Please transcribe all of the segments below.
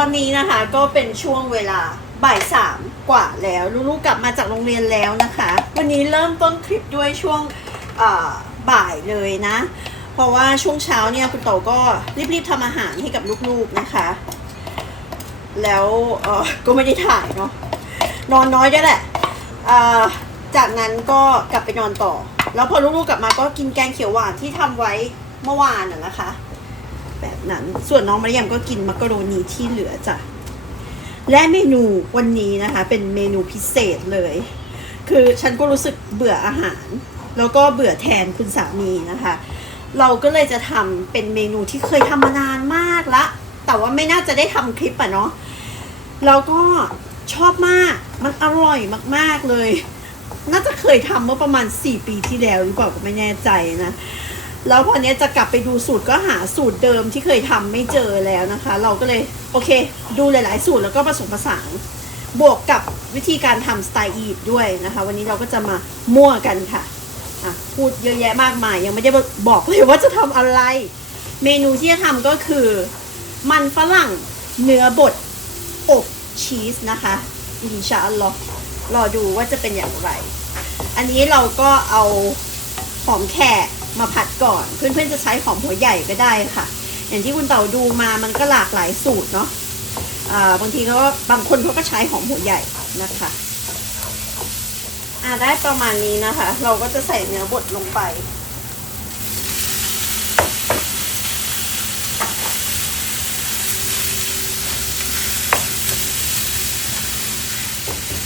อนนี้นะคะก็เป็นช่วงเวลาบ่ายสามกว่าแล้วลูกๆกลับมาจากโรงเรียนแล้วนะคะ วันนี้เริ่มต้นคลิปด้วยช่วงบ่ายเลยนะ เพราะว่าช่วงเช้าเนี่ยคุณโตก็รีบๆทำอาหารให้กับลูกๆนะคะ แล้วก็ไม่ได้ถ่ายเนาะนอนน้อยด้แหละจากนั้นก็กลับไปนอนต่อ แล้วพอลูกๆกลับมาก็กินแกงเขียวหวานที่ทำไว้เมื่อวานน่ะนะคะ แบบนั้น ส่วนน้องมะรียมก็กินมักกะโรนีที่เหลือจ้ะและเมนูวันนี้นะคะ เป็นเมนูพิเศษเลย คือฉันก็รู้สึกเบื่ออาหาร แล้วก็เบื่อแทนคุณสามีนะคะ เราก็เลยจะทำเป็นเมนูที่เคยทำมานานมากละ แต่ว่าไม่น่าจะได้ทำคลิปอะเนาะแล้วก็ชอบมาก มันอร่อยมาก ๆ เลย น่าจะเคยทำเมื่อประมาณ 4 ปีที่แล้วหรือเปล่าก็ไม่แน่ใจนะ แล้วพอเนี้ยจะกลับไปดูสูตรก็หาสูตรเดิมที่เคยทำไม่เจอแล้วนะคะ เราก็เลยโอเค ดูหลาย ๆ สูตรแล้วก็ผสมผสานบวกกับวิธีการทำสไตล์อีฟด้วยนะคะ วันนี้เราก็จะมามั่วกันค่ะอะพูดเยอะแยะมากมาย ยังไม่ได้บอกเลยว่าจะทำอะไร เมนูที่จะทำก็คือ มันฝรั่งเนื้อบดอบชีสนะคะอินชาอัลลอฮ์รอดูว่าจะเป็นอย่างไร อันนี้เราก็เอาหอมแขก มาผัดก่อน เพื่อนๆจะใช้หอมหัวใหญ่ก็ได้ค่ะ อย่างที่คุณเต่าดูมามันก็หลากหลายสูตรเนาะบางทีก็บางคนเขาก็ใช้หอมหัวใหญ่นะคะอ่าได้ประมาณนี้นะคะ เราก็จะใส่เนื้อบดลงไป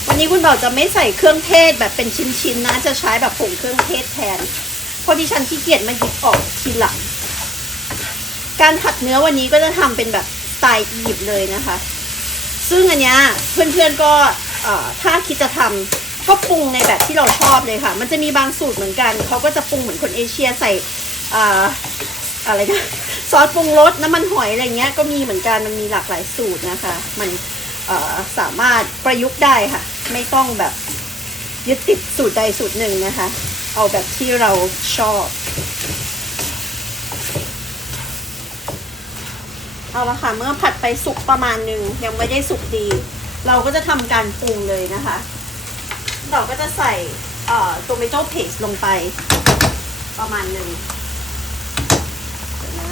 วันนี้คุณเต่าจะไม่ใส่เครื่องเทศแบบเป็นชิ้นๆนะจะใช้แบบผงเครื่องเทศแทน เพราะดิฉันขี้เกียจมาหยิบออกทีหลัง การผัดเนื้อวันนี้ก็จะทำเป็นแบบสไตล์อียิปต์เลยนะคะ ซึ่งอันเนี้ยเพื่อนๆก็ถ้าคิดจะทำก็ปรุงในแบบที่เราชอบเลยค่ะ มันจะมีบางสูตรเหมือนกัน เขาก็จะปรุงเหมือนคนเอเชียใส่เอ่อะไรนะซอสปรุงรสน้ำมันหอยอะไรเงี้ยก็มีเหมือนกันมันมีหลากหลายสูตรนะคะ มันสามารถประยุกต์ได้ค่ะ ไม่ต้องแบบยึดติดสูตรใดสูตรหนึ่งนะคะ เอาแบบที่เราชอบ เอาละค่ะ เมื่อผัดไปสุกประมาณหนึ่งยังไม่ได้สุกดี เราก็จะทำการปรุงเลยนะคะ เราก็จะใส่เอ่อโตเมโต้เพสลงไป ประมาณหนึ่งนะ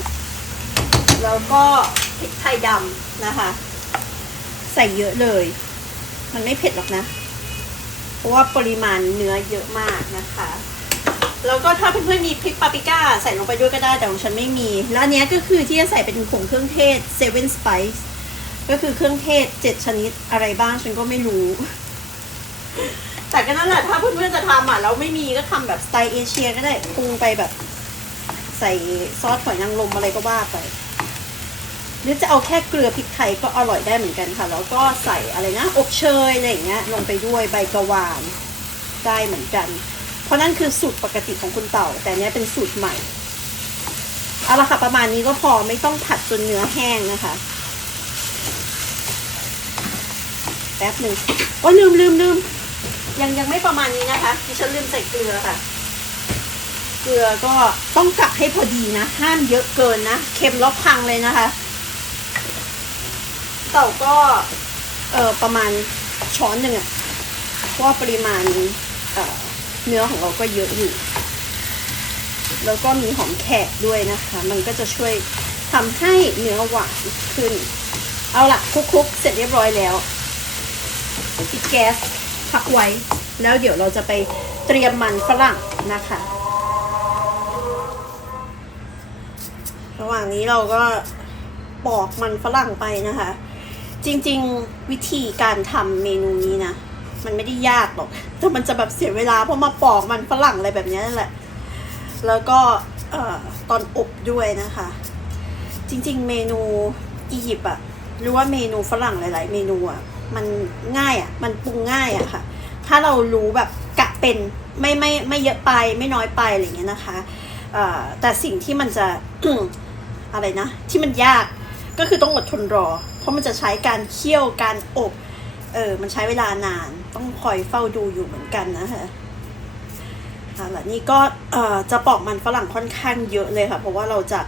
แล้วก็พริกไทยดำนะคะ ใส่เยอะเลย มันไม่เผ็ดหรอกนะ เพราะว่าปริมาณเนื้อเยอะมากนะคะ แล้วก็ถ้าเพื่อนๆมีพริกปาปริก้าใส่ลงไปด้วยก็ได้ แต่ของฉันไม่มี แล้วอันเนี้ยก็คือที่จะใส่เป็นผงเครื่องเทศ seven spice ก็คือเครื่องเทศเจ็ดชนิดอะไรบ้างฉันก็ไม่รู้ แต่ก็นั่นแหละถ้าเพื่อนๆจะทำอะแล้วไม่มีก็ทำแบบสไตล์เอเชียก็ได้ปรุงไปแบบ ใส่ซอสหอยนางรมอะไรก็ว่าไปหรือจะเอาแค่เกลือพริกไทยก็อร่อยได้เหมือนกันค่ะ แล้วก็ใส่อะไรนะอบเชยอะไรอย่างเงี้ยลงไปด้วยใบกระวานได้เหมือนกัน ราะนั่นคือสูตรปกติของคุณเต่า แต่เนี้ยเป็นสูตรใหม่ เอาละค่ะประมาณนี้ก็พอไม่ต้องผัดจนเนื้อแห้งนะคะ แป๊บหนึ่งโอ้ลืมลืมลืมยังยังไม่ประมาณนี้นะคะดิฉันลืมใส่เกลือค่ะ เกลือก็ต้องกะให้พอดีนะ ห้ามเยอะเกินนะ เค็มแล้วพังเลยนะคะ เต่าก็เออประมาณช้อนหนึ่งอะเพราะว่าปริมาณเออ เนื้อของเราก็เยอะอยู่ แล้วก็มีหอมแขกด้วยนะคะ มันก็จะช่วยทำให้เนื้อหวานขึ้น เอาล่ะคลุกๆ เสร็จเรียบร้อยแล้วปิดแก๊สพักไว้ แล้วเดี๋ยวเราจะไปเตรียมมันฝรั่งนะคะ ระหว่างนี้เราก็ปอกมันฝรั่งไปนะคะ จริงๆวิธีการทำเมนูนี้นะ มันไม่ได้ยากหรอกแต่มันจะแบบเสียเวลาเพราะมาปอกมันฝรั่งอะไรแบบนี้นั่นแหละ แล้วก็ตอนอบด้วยนะคะ จริงๆ เมนูอียิปต์อะหรือว่าเมนูฝรั่งหลาย ๆ เมนูอะมันง่ายอะมันปรุงง่ายอะค่ะ ถ้าเรารู้แบบกะเป็นไม่ไม่ไม่เยอะไปไม่น้อยไปอะไรเงี้ยนะคะแต่สิ่งที่มันจะอะไรนะ ที่มันยากก็คือต้องอดทนรอ เพราะมันจะใช้การเคี่ยวการอบ เออ มันใช้เวลานาน ต้องคอยเฝ้าดูอยู่เหมือนกันนะคะเอาล่ะนี่ก็จะปอกมันฝรั่งค่อนข้างเยอะเลยค่ะ เพราะว่าเราจะ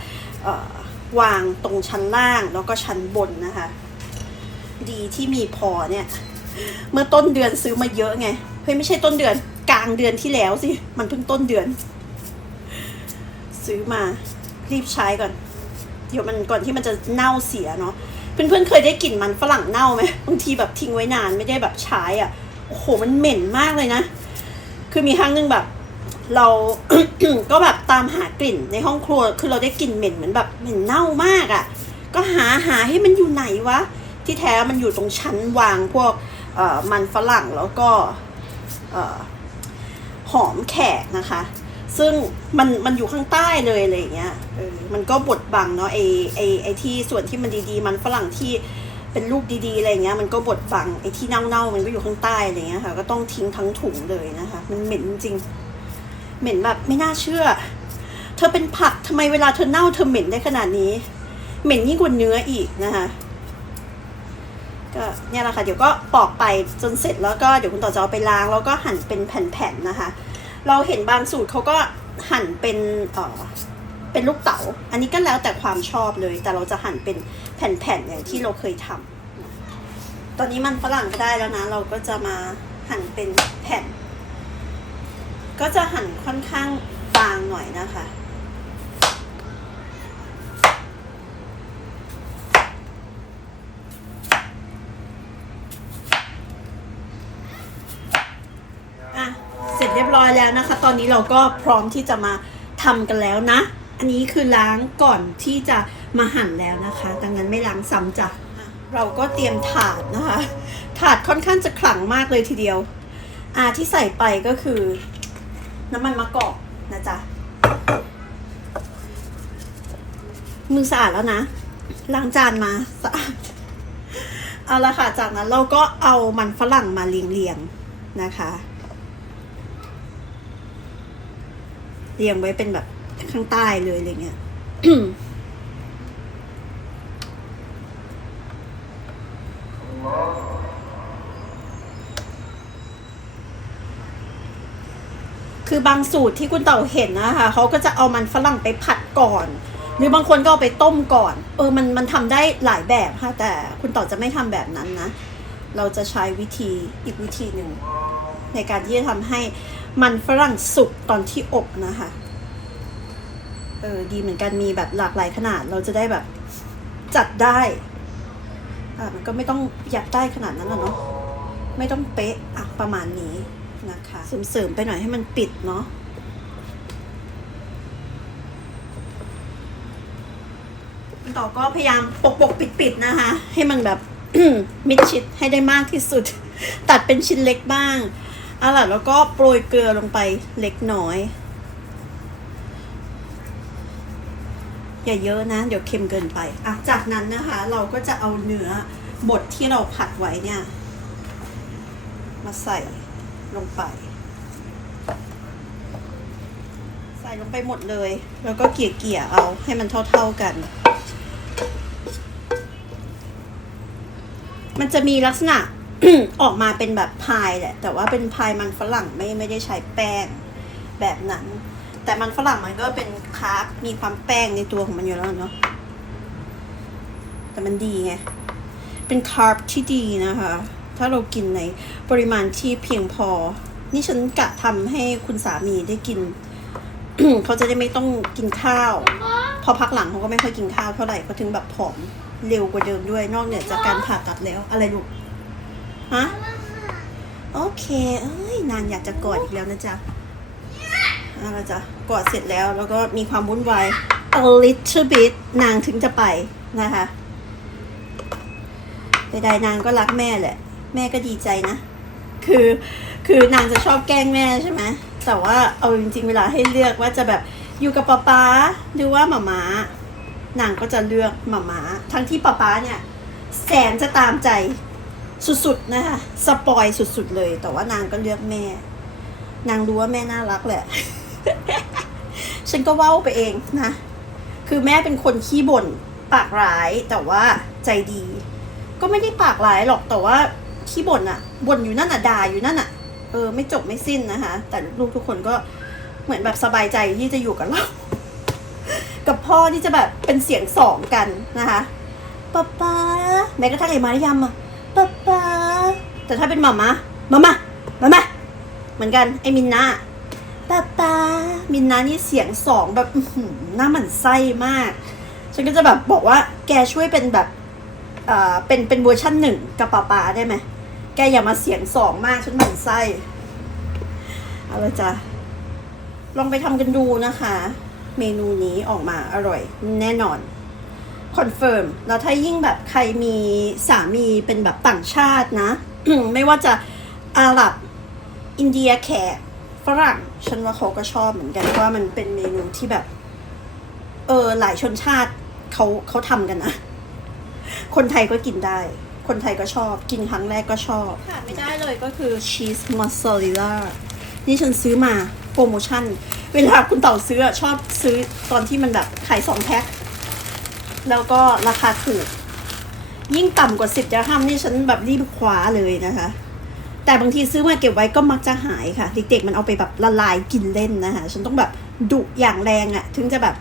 วางตรงชั้นล่างแล้วก็ชั้นบนนะคะ ดีที่มีพอเนี่ย เมื่อต้นเดือนซื้อมาเยอะไง เฮ้ยไม่ใช่ต้นเดือนกลางเดือนที่แล้วสิ มันเพิ่งต้นเดือน ซื้อมารีบใช้ก่อน เดี๋ยวมันก่อนที่มันจะเน่าเสียเนาะ เพื่อนๆเคยได้กลิ่นมันฝรั่งเน่าไหมบางทีแบบทิ้งไว้นานไม่ได้แบบใช้อะโอ้โหมันเหม็นมากเลยนะ คือมีครั้งหนึ่งแบบ เราก็แบบตามหากลิ่นในห้องครัวคือเราได้กลิ่นเหม็นเหมือนแบบเหม็นเน่ามากอะ่ะ ก็หาหาให้มันอยู่ไหนวะที่แท้มันอยู่ตรงชั้นวางพวกมันฝรั่งแล้วก็หอมแขกนะคะ ซึ่งมันมันอยู่ข้างใต้เลยอะไรอย่างเงี้ยเออมันก็บดบังเนาะไอไอไอที่ส่วนที่มันดีๆ มันฝรั่งที่เป็นลูกดีๆอะไรเงี้ยมันก็บดบังไอที่เน่าๆมันก็อยู่ข้างใต้อะไรเงี้ยค่ะ ก็ต้องทิ้งทั้งถุงเลยนะคะ มันเหม็นจริง เหม็นแบบไม่น่าเชื่อ เธอเป็นผักทำไมเวลาเธอเน่าเธอเหม็นได้ขนาดนี้ เหม็นยิ่งกว่าเนื้ออีกนะคะก็เนี่ยแหละค่ะเดี๋ยวก็ปอกไปจนเสร็จแล้วก็เดี๋ยวคุณต่อจะเอาไปล้างแล้วก็หั่นเป็นแผ่นๆนะคะ เราเห็นบางสูตรเขาก็หั่นเป็นเอ่อเป็นลูกเต๋า อันนี้ก็แล้วแต่ความชอบเลย แต่เราจะหั่นเป็นแผ่นๆอย่างที่เราเคยทำตอนนี้มันฝรั่งก็ได้แล้วนะ เราก็จะมาหั่นเป็นแผ่น ก็จะหั่นค่อนข้างบางหน่อยนะคะอะ เสร็จเรียบร้ อยแล้วนะคะ ตอนนี้เราก็พร้อมที่จะมาทำกันแล้วนะ อันนี้คือล้างก่อนที่จะมาหั่นแล้วนะคะ ดังนั้นไม่ล้างซ้ำจ้ะเราก็เตรียมถาดนะคะ ถาดค่อนข้างจะขลังมากเลยทีเดียวอ่าที่ใส่ไปก็คือ น้ำมันมะกอกนะจ๊ะมือสะอาดแล้วนะล้างจานมาสะอาดเอาละค่ะจากนั้นเราก็เอามันฝรั่งมาเรียงๆนะคะ เรียงไว้เป็นแบบข้างใต้เลยอะไรเงี้ยคือบางสูตรที่คุณเต่าเห็นนะคะเขาก็จะเอามันฝรั่งไปผัดก่อน หรือบางคนก็เอาไปต้มก่อน เออมันมันทำได้หลายแบบค่ะ แต่คุณเต่าจะไม่ทำแบบนั้นนะ เราจะใช้วิธีอีกวิธีหนึ่งในการที่จะทำให้ มันฝรั่งสุกตอนที่อบนะคะ เออดีเหมือนกันมีแบบหลากหลายขนาดเราจะได้แบบจัดได้อ่ามันก็ไม่ต้องยัดได้ขนาดนั้นหรอกเนาะไม่ต้องเป๊ะอะประมาณนี้นะคะเสริมๆไปหน่อยให้มันปิดเนาะต่อก็พยายามปกปกปิดปิดๆนะคะ ให้มันแบบมิดชิดให้ได้มากที่สุด ตัดเป็นชิ้นเล็กบ้าง เอาล่ะแล้วก็โปรยเกลือลงไปเล็กน้อย อย่าเยอะนะ เดี๋ยวเค็มเกินไปอะจากนั้นนะคะ เราก็จะเอาเนื้อบดที่เราผัดไว้เนี่ย มาใส่ลงไป ใส่ลงไปหมดเลย แล้วก็เกี่ยเกี่ยเอาให้มันเท่า ๆกัน มันจะมีลักษณะ ออกมาเป็นแบบพายแหละ แต่ว่าเป็นพายมันฝรั่งไม่ไม่ได้ใช้แป้งแบบนั้น แต่มันฝรั่งมันก็เป็นคาร์บมีความแป้งในตัวของมันอยู่แล้วเนาะแต่มันดีไง เป็นคาร์บที่ดีนะคะ ถ้าเรากินในปริมาณที่เพียงพอ นี่ฉันกะทำให้คุณสามีได้กิน เขาจะได้ไม่ต้องกินข้าว พอพักหลังเขาก็ไม่ค่อยกินข้าวเท่าไหร่เขาถึงแบบผอมเร็วกว่าเดิมด้วย นอกเหนือจากการผ่าตัดแล้วอะไรลูก ฮะ โอเคเอ้ยนานอยากจะกอดอีกแล้วนะจ๊ะเอาจะกอดเสร็จแล้วแล้วก็มีความวุ่นวาย a little bit นางถึงจะไปนะคะใดๆนางก็รักแม่แหละ แม่ก็ดีใจนะ คือคือนางจะชอบแกล้งแม่ใช่ไหมแต่ว่าเอาจริงๆเวลาให้เลือกว่าจะแบบอยู่กับป๊าป๊าหรือว่าหมาม้านางก็จะเลือกหมาม้าทั้งที่ป๊าป๊าเนี่ย แสนจะตามใจ สุดๆนะคะสปอยสุดๆเลย แต่ว่านางก็เลือกแม่ นางรู้ว่าแม่น่ารักแหละ ฉันก็เว้าไปเองนะ คือแม่เป็นคนขี้บ่นปากร้ายแต่ว่าใจดี ก็ไม่ได้ปากร้ายหรอกแต่ว่าขี้บ่นอะบ่นอยู่นั่นอะด่าอยู่นั่นอะเออไม่จบไม่สิ้นนะคะ แต่ลูกทุกคนก็เหมือนแบบสบายใจที่จะอยู่กับเรา กับพ่อที่จะแบบเป็นเสียงสองกันนะคะป๊าป๊าแม้กระทั่งไอ้มารยามอะ ป๊าป๊าแต่ถ้าเป็นหมามามามามามาเหมือนกันไอ้มินนาป๊าป๊ามินนานี่เสียงสองแบบหน้าหมันไส้มาก ฉันก็จะแบบบอกว่า แกช่วยเป็นแบบเอ่อเป็นเป็นเวอร์ชันหนึ่งกับป๊าป๊าได้ไหมแกอย่ามาเสียงสองมากฉันหมันไส้เอาละจ้ะลองไปทำกันดูนะคะ เมนูนี้ออกมาอร่อยแน่นอน คอนเฟิร์มแล้วถ้ายิ่งแบบใครมีสามีเป็นแบบต่างชาตินะ ไม่ว่าจะอาหรับอินเดียแขกฝรั่งฉันว่าเขาก็ชอบเหมือนกันเพราะว่ามันเป็นเมนูที่แบบ เออหลายชนชาติเขาเขาทำกันนะ คนไทยก็กินได้ คนไทยก็ชอบ กินครั้งแรกก็ชอบขาดไม่ได้เลยก็คือชีสมอสซาเรลล่านี่ฉันซื้อมาโปรโมชั่น เวลาคุณเต่าซื้ออะชอบซื้อตอนที่มันแบบขายสองแพ็ค แล้วก็ราคาถูก ยิ่งต่ำกว่าสิบดาร์ฮัมนี่ฉันแบบรีบคว้าเลยนะคะ แต่บางทีซื้อมาเก็บไว้ก็มักจะหายค่ะ เด็กๆมันเอาไปแบบละลายกินเล่นนะคะ ฉันต้องแบบดุอย่างแรงอะ่ะ ถึงจะแบบ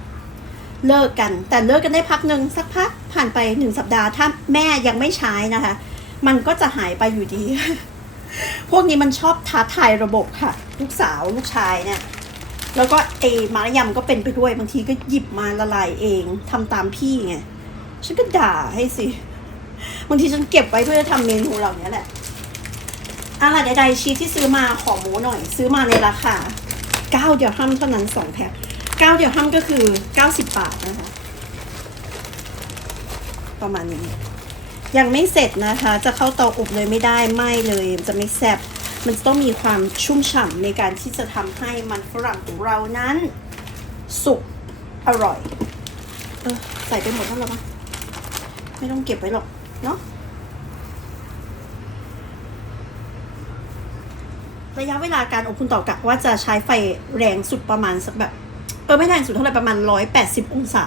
เลิกกัน แต่เลิกกันได้พักหนึ่งสักพักผ่านไปหนึ่งสัปดาห์ ถ้าแม่ยังไม่ใช้นะคะ มันก็จะหายไปอยู่ดี พวกนี้มันชอบท้าทายระบบค่ะ ลูกสาวลูกชายเนี่ย แล้วก็เอมารยำก็เป็นไปด้วยบางทีก็หยิบมาละลายเองทำตามพี่ไงฉันก็ด่าให้สิบางทีฉันเก็บไว้เพื่อจะทำเมนูเหล่านี้แหละอะไรใดๆชีสที่ซื้อมาขอหมูหน่อย ซื้อมาในราคาเก้าเดียวห้ามเท่านั้นสองแพ็คเก้าเดียวห้ามก็คือเก้าสิบบาทนะคะประมาณนี้ยังไม่เสร็จนะคะ จะเข้าเตาอบเลยไม่ได้ไม่เลย จะไม่แซ่บ มันต้องมีความชุ่มฉ่ำในการที่จะทำให้มันฝรั่งของเรานั้น สุกอร่อย เออใส่ไปหมดแล้วหรอปะไม่ต้องเก็บไว้หรอก เนาะระยะเวลาการอบคุณต่อกะว่าจะใช้ไฟแรงสุดประมาณสักแบบเออไม่แรงสุดเท่าไหร่ประมาณร้อยแปดสิบองศา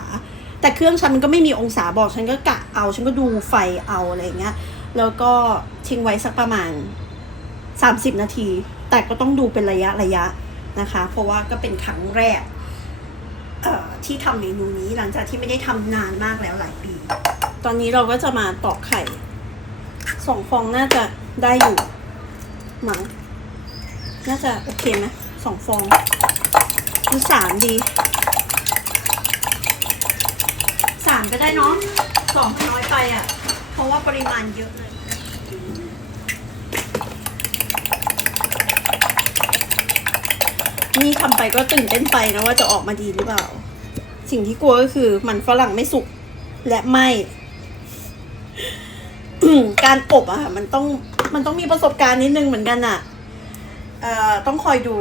แต่เครื่องฉันมันก็ไม่มีองศาบอกฉันก็กะเอา ฉันก็ดูไฟเอาอะไรเงี้ย แล้วก็ทิ้งไว้สักประมาณ สามสิบนาที แต่ก็ต้องดูเป็นระยะระยะนะคะ เพราะว่าก็เป็นครั้งแรกที่ทำเมนูนี้หลังจากที่ไม่ได้ทำนานมากแล้วหลายปี ตอนนี้เราก็จะมาตอกไข่สองฟองน่าจะได้อยู่มั้งน่าจะโอเคไหมสองฟองหรือสามดีสามก็ได้เนาะสองนน้อยไปอะ เพราะว่าปริมาณเยอะเลย นี่ทำไปก็ตื่นเต้นไปนะว่าจะออกมาดีหรือเปล่า สิ่งที่กลัวก็คือมันฝรั่งไม่สุกและไหมการอบอะค่ะ มันต้องมันต้องมีประสบการณ์นิดนึงเหมือนกันอะเอ่อต้องคอยดู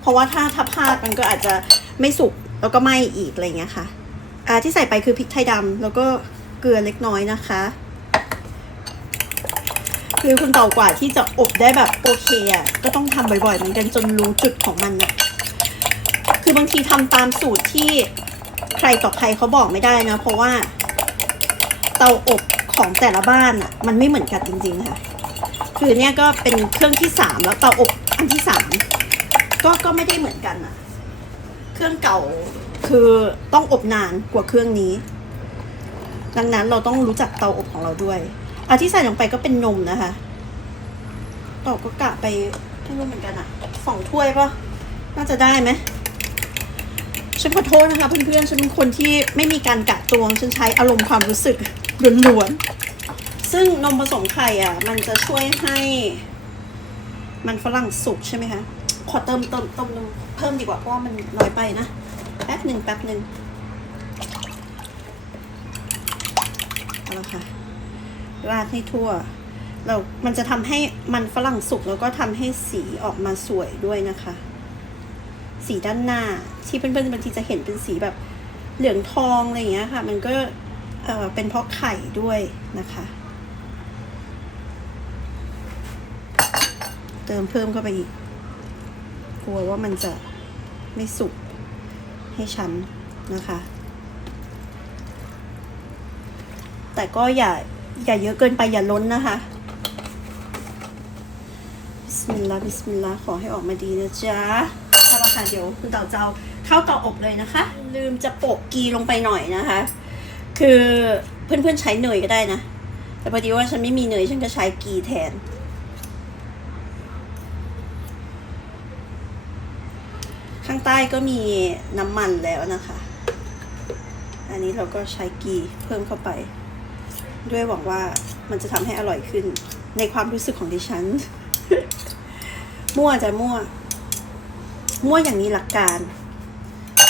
เพราะว่าถ้าทับพลาดมันก็อาจจะไม่สุกแล้วก็ไหมอีกอะไรเงี้ยค่ะ อ่าที่ใส่ไปคือพริกไทยดำแล้วก็เกลือเล็กน้อยนะคะ คือคุณเต่ากว่าที่จะอบได้แบบโอเคอะก็ต้องทำบ่อยๆเหมือนกันจนรู้จุดของมันอะ คือบางทีทำตามสูตรที่ใครต่อใครเขาบอกไม่ได้นะ เพราะว่า เตาอบของแต่ละบ้านอะ มันไม่เหมือนกันจริง ๆ ค่ะ คือเนี่ยก็เป็นเครื่องที่สามแล้วเตาอบอันที่สามก็ก็ไม่ได้เหมือนกันอะ เครื่องเก่าคือต้องอบนานกว่าเครื่องนี้ ดังนั้นเราต้องรู้จักเตาอบของเราด้วยอาที่ใส่ลงไปก็เป็นนมนะคะต่อก็กะไปไม่รู้เหมือนกันอะสองถ้วยปะน่าจะได้ไหม ฉันขอโทษนะคะเพื่อนๆ ฉันเป็นคนที่ไม่มีการกะตวง ฉันใช้อารมณ์ความรู้สึกล้วนๆ ซึ่งนมผสมไข่อะ มันจะช่วยให้ มันฝรั่งสุกใช่ไหมคะ ขอเติมเติมเติมนมเพิ่มดีกว่าเพราะว่ามันน้อยไปนะ แป๊บหนึ่งแป๊บหนึ่งเอาละค่ะ ราดให้ทั่ว เรา มันจะทำให้มันฝรั่งสุกแล้วก็ทำให้สีออกมาสวยด้วยนะคะ สีด้านหน้า ที่เพื่อนๆบางทีจะเห็นเป็นสีแบบเหลืองทองอะไรอย่างเงี้ยค่ะ มันก็เออเป็นเพราะไข่ด้วยนะคะ เติมเพิ่มเข้าไปอีก กลัวว่ามันจะไม่สุกให้ช้ำนะคะ แต่ก็อย่าอย่าเยอะเกินไปอย่าล้นนะคะบิสมิลลาห์บิสมิลลาห์ขอให้ออกมาดีนะจ๊ะ เอาละค่ะเดี๋ยวคุณเต่าเจ้าเข้าเตาอบเลยนะคะ ลืมจะโปะกีลงไปหน่อยนะคะ คือเพื่อนๆใช้เนยก็ได้นะแแต่พอดีว่าฉันไม่มีเนยฉันก็ใช้กีแทน ข้างใต้ก็มีน้ำมันแล้วนะคะ อันนี้เราก็ใช้กีเพิ่มเข้าไป ด้วยหวังว่ามันจะทำให้อร่อยขึ้นในความรู้สึกของดิฉัน มั่วจะมั่ว มั่วอย่างมีหลักการ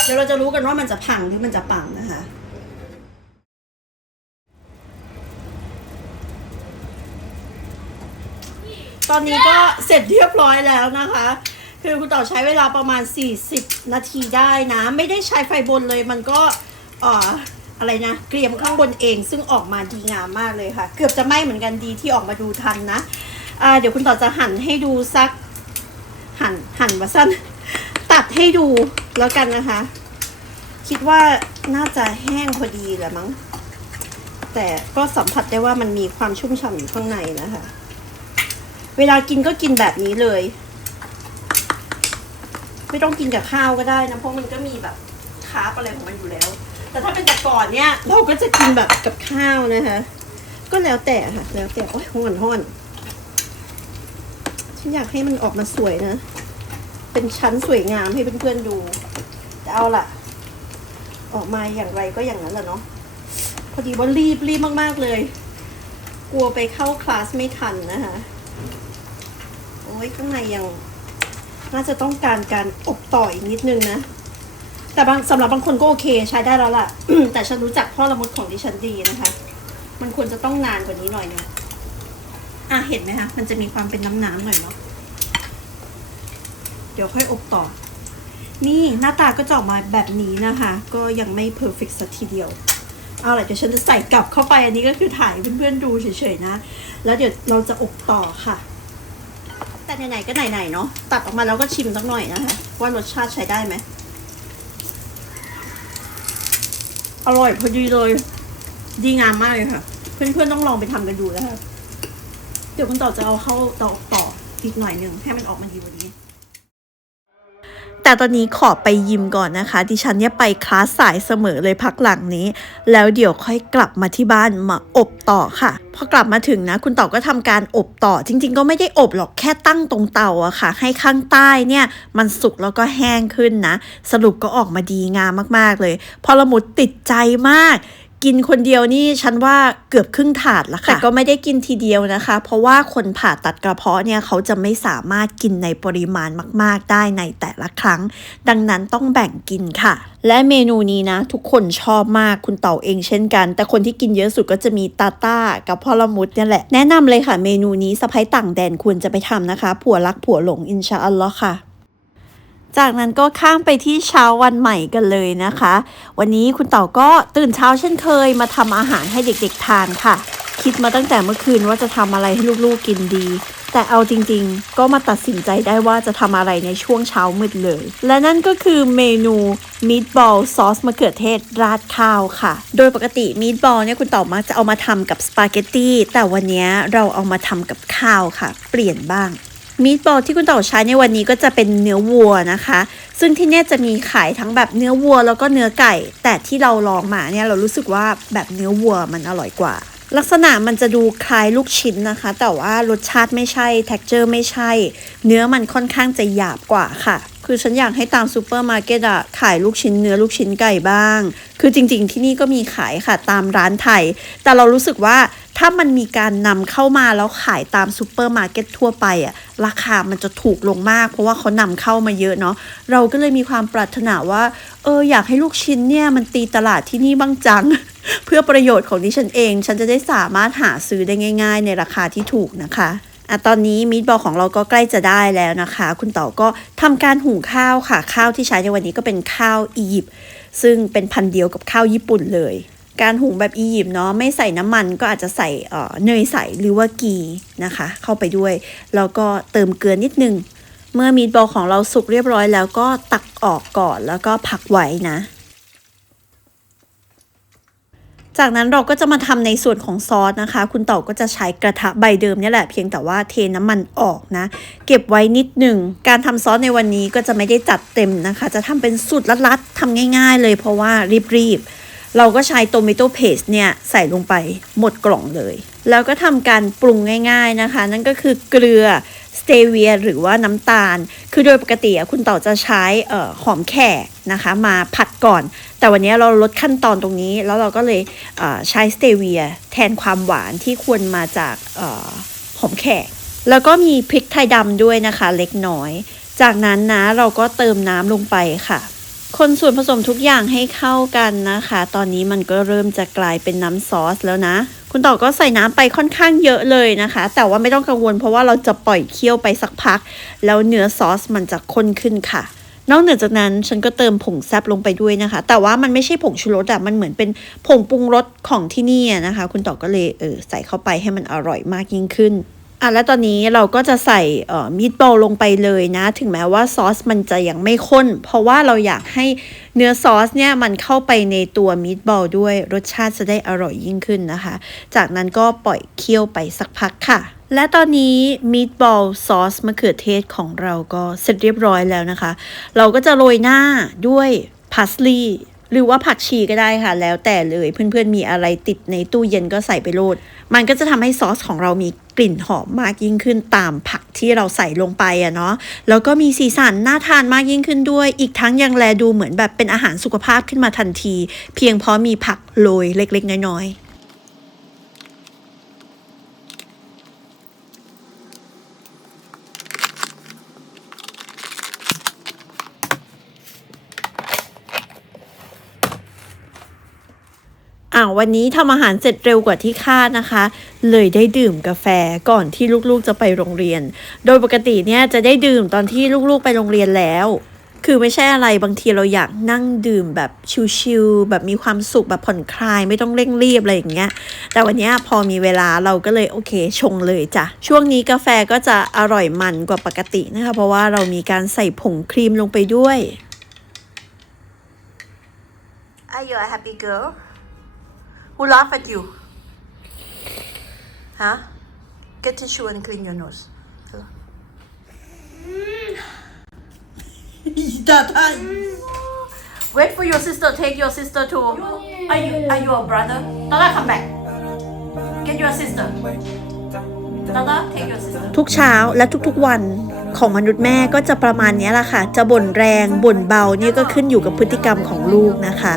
เดี๋ยวเราจะรู้กันว่ามันจะพังหรือมันจะปังนะคะตอนนี้ก็เสร็จเรียบร้อยแล้วนะคะ คือคุณต่อใช้เวลาประมาณ 40 นาทีได้นะ ไม่ได้ใช้ไฟบนเลย มันก็อ่ออะไรนะ เกรียมข้างบนเอง ซึ่งออกมาดีงามมากเลยค่ะ เกือบจะไหม้เหมือนกันดีที่ออกมาดูทันนะอ่าเดี๋ยวคุณต่อจะหั่นให้ดูสัก หั่นหั่นมาสั้น ให้ดูแล้วกันนะคะ คิดว่าน่าจะแห้งพอดีแหละมั้ง แต่ก็สัมผัสได้ว่ามันมีความชุ่มฉ่ำอยู่ข้างในนะคะ เวลากินก็กินแบบนี้เลย ไม่ต้องกินกับข้าวก็ได้นะ เพราะมันก็มีแบบคาร์บอะไรของมันอยู่แล้ว แต่ถ้าเป็นแต่ก่อนเนี่ย เราก็จะกินแบบกับข้าวนะคะ ก็แล้วแต่ค่ะ แล้วแต่โอ้ยห้อนห้อนฉันอยากให้มันออกมาสวยนะ เป็นชั้นสวยงามให้เพื่อนๆดูแต่เอาล่ะ ออกมาอย่างไรก็อย่างนั้นแหละเนาะพอดีว่ารีบรีบมากๆเลย กลัวไปเข้าคลาสไม่ทันนะคะโอ้ยข้างในยังน่าจะต้องการการอบต่ออีกนิดนึงนะ แต่บางสำหรับบางคนก็โอเคใช้ได้แล้วล่ะ แต่ฉันรู้จักพ่อละมุดของดิฉันดีนะคะ มันควรจะต้องนานกว่านี้หน่อยนะอะเห็นไหมคะ มันจะมีความเป็นน้ำน้ำๆหน่อยเนาะ ดี๋ยวค่อยอบต่อ นี่หน้าตาก็จะออกมาแบบนี้นะคะ ก็ยังไม่เพอร์เฟกต์สักทีเดียว เอาล่ะเดี๋ยวฉันจะใส่กลับเข้าไปอันนี้ก็คือถ่ายเพื่อนๆดูเฉยๆนะ แล้วเดี๋ยวเราจะอบต่อค่ะ แต่ไหนๆก็ไหนๆเนาะตัดออกมาแล้วก็ชิมสักหน่อยนะคะว่ารสชาติใช้ได้ไหมอร่อยพอดีเลย ดีงามมากเลยค่ะ เพื่อนๆต้องลองไปทำกันดูนะคะเดี๋ยวคุณต่อจะเอาเข้าตาอบต่ออีกหน่อยหนึ่งให้มันออกมาดีกว่านี้ แต่ตอนนี้ขอไปยิมก่อนนะคะ ดิฉันเนี่ยไปคลาสสายเสมอเลยพักหลังนี้ แล้วเดี๋ยวค่อยกลับมาที่บ้านมาอบต่อค่ะ พอกลับมาถึงนะ คุณต่อก็ทำการอบต่อ จริง ๆ ก็ไม่ได้อบหรอกแค่ตั้งตรงเตาอะค่ะ ให้ข้างใต้เนี่ย มันสุกแล้วก็แห้งขึ้นนะ สรุปก็ออกมาดีงามมากๆเลย พอละมุดติดใจมาก กินคนเดียวนี่ฉันว่าเกือบครึ่งถาดละค่ะ แต่ก็ไม่ได้กินทีเดียวนะคะ เพราะว่าคนผ่าตัดกระเพาะเนี่ยเขาจะไม่สามารถกินในปริมาณมาก ๆ ได้ในแต่ละครั้ง ดังนั้นต้องแบ่งกินค่ะ และเมนูนี้นะ ทุกคนชอบมากคุณเต่าเองเช่นกัน แต่คนที่กินเยอะสุดก็จะมีตาต้ากับพ่อละมุดเนี่ยแหละ แนะนำเลยค่ะ เมนูนี้สะพ้ยต่างแดนควรจะไปทำนะคะ ผัวรักผัวหลงอินชาอัลลอฮ์ค่ะ จากนั้นก็ข้ามไปที่เช้าวันใหม่กันเลยนะคะ วันนี้คุณเต่าก็ตื่นเช้าเช่นเคยมาทำอาหารให้เด็กๆทานค่ะ คิดมาตั้งแต่เมื่อคืนว่าจะทำอะไรให้ลูกๆกินดี แต่เอาจริงๆ ก็มาตัดสินใจได้ว่าจะทำอะไรในช่วงเช้ามืดเลย และนั่นก็คือเมนูมีดบอลซอสมะเขือเทศราดข้าวค่ะ โดยปกติมีดบอลเนี่ยคุณเต่ามักจะเอามาทำกับสปาเกตตี้แต่วันนี้เราเอามาทำกับข้าวค่ะ เปลี่ยนบ้าง มีดบอลที่คุณต่อใช้ในวันนี้ก็จะเป็นเนื้อวัวนะคะ ซึ่งที่เนี่ยจะมีขายทั้งแบบเนื้อวัวแล้วก็เนื้อไก่ แต่ที่เราลองมาเนี่ยเรารู้สึกว่าแบบเนื้อวัวมันอร่อยกว่า ลักษณะมันจะดูคล้ายลูกชิ้นนะคะ แต่ว่ารสชาติไม่ใช่ t e x t อร์ไม่ใช่ เนื้อมันค่อนข้างจะหยาบกว่าค่ะ คือฉันอยากให้ตามซูเปอร์มาร์เก็ตอะขายลูกชิ้นเนื้อลูกชิ้นไก่บ้าง คือจริง ๆ ที่นี่ก็มีขายค่ะตามร้านไทย แต่เรารู้สึกว่าถ้ามันมีการนำเข้ามาแล้วขายตามซูเปอร์มาร์เก็ตทั่วไปอะราคามันจะถูกลงมาก เพราะว่าเขานำเข้ามาเยอะเนาะเราก็เลยมีความปรารถนาว่า เอออยากให้ลูกชิ้นเนี่ยมันตีตลาดที่นี่บ้างจัง เพื่อประโยชน์ของดิฉันเอง ฉันจะได้สามารถหาซื้อได้ง่าย ๆ ในราคาที่ถูกนะคะ อะตอนนี้มีดบอลของเราก็ใกล้จะได้แล้วนะคะ คุณต๋อก็ทำการหุงข้าวค่ะ ข้าวที่ใช้ในวันนี้ก็เป็นข้าวอียิปต์ซึ่งเป็นพันเดียวกับข้าวญี่ปุ่นเลย การหุงแบบอียิปต์เนาะไม่ใส่น้ำมันก็อาจจะใส่เอ่อเนยใสหรือว่ากีนะคะ เข้าไปด้วย แล้วก็เติมเกลือนิดนึง เมื่อมีดบอลของเราสุกเรียบร้อยแล้วก็ตักออกก่อนแล้วก็พักไว้นะ จากนั้นเราก็จะมาทำในส่วนของซอสนะคะ คุณเต่อก็จะใช้กระทะใบเดิมนี่แหละเพียงแต่ว่าเทน้ำมันออกนะ เก็บไว้นิดหนึ่ง การทำซอสในวันนี้ก็จะไม่ได้จัดเต็มนะคะ จะทำเป็นสูตรลัดๆทำง่าย ๆ เลยเพราะว่ารีบๆ เราก็ใช้โตเมโตเพสเนี่ยใส่ลงไปหมดกล่องเลย แล้วก็ทำการปรุงง่าย ๆนะคะ นั่นก็คือเกลือ สเตเวียหรือว่าน้ำตาล คือโดยปกติอะคุณต่อจะใช้หอมแขกนะคะ มาผัดก่อน แต่วันนี้เราลดขั้นตอนตรงนี้ แล้วเราก็เลยเใช้สเตเวียแทนความหวานที่ควรมาจากออหอมแขก แล้วก็มีพริกไทยดำด้วยนะคะ เล็กน้อย จากนั้นนะเราก็เติมน้ำลงไปค่ะคนส่วนผสมทุกอย่างให้เข้ากันนะคะ ตอนนี้มันก็เริ่มจะกลายเป็นน้ำซอสแล้วนะ คุณต่อก็ใส่น้ำไปค่อนข้างเยอะเลยนะคะ แต่ว่าไม่ต้องกังวลเพราะว่าเราจะปล่อยเคี่ยวไปสักพัก แล้วเนื้อซอสมันจะข้นขึ้นค่ะ นอกเหนือจากนั้นฉันก็เติมผงแซบลงไปด้วยนะคะ แต่ว่ามันไม่ใช่ผงชูรสอะมันเหมือนเป็นผงปรุงรสของที่นี่นะคะ คุณต่อก็เลยเออใส่เข้าไปให้มันอร่อยมากยิ่งขึ้น อะแล้วตอนนี้เราก็จะใส่เอ่อมีดบอลลงไปเลยนะ ถึงแม้ว่าซอสมันจะยังไม่ข้น เพราะว่าเราอยากให้เนื้อซอสเนี่ยมันเข้าไปในตัวมีดบอลด้วยรสชาติจะได้อร่อยยิ่งขึ้นนะคะ จากนั้นก็ปล่อยเคี่ยวไปสักพักค่ะ และตอนนี้มีดบอลซอสมะเขือเทศของเราก็เสร็จเรียบร้อยแล้วนะคะ เราก็จะโรยหน้าด้วยพาสลีย์ หรือว่าผักชีก็ได้ค่ะ แล้วแต่เลยเพื่อนๆมีอะไรติดในตู้เย็นก็ใส่ไปโรดมันก็จะทำให้ซอสของเรามีกลิ่นหอมมากยิ่งขึ้นตามผักที่เราใส่ลงไปอะเนาะแล้วก็มีสีสันน่าทานมากยิ่งขึ้นด้วย อีกทั้งยังแลดูเหมือนแบบเป็นอาหารสุขภาพขึ้นมาทันที เพียงเพราะมีผักโรยเล็ก ๆ น้อยๆ วันนี้ทำอาหารเสร็จเร็วกว่าที่คาดนะคะ เลยได้ดื่มกาแฟก่อนที่ลูกๆจะไปโรงเรียน โดยปกติเนี่ยจะได้ดื่มตอนที่ลูกๆไปโรงเรียนแล้ว คือไม่ใช่อะไรบางทีเราอยากนั่งดื่มแบบชิลๆแบบมีความสุขแบบผ่อนคลายไม่ต้องเร่งรีบอะไรอย่างเงี้ย แต่วันนี้พอมีเวลาเราก็เลยโอเคชงเลยจ้ะ ช่วงนี้กาแฟก็จะอร่อยมันกว่าปกตินะคะ เพราะว่าเรามีการใส่ผงครีมลงไปด้วย Are you a happy girl Who laugh at you? Huh? Get tissue and clean your nose. that time. Wait for your sister. Take your sister to. Are you Are you a brother? Tata, come back. Get your sister. Tata, take your sister. ทุกเช้าและทุกๆวันของมนุษย์แม่ก็จะประมาณเนี้ยแหละค่ะ จะบ่นแรงบ่นเบาเนี่ยก็ขึ้นอยู่กับพฤติกรรมของลูกนะคะ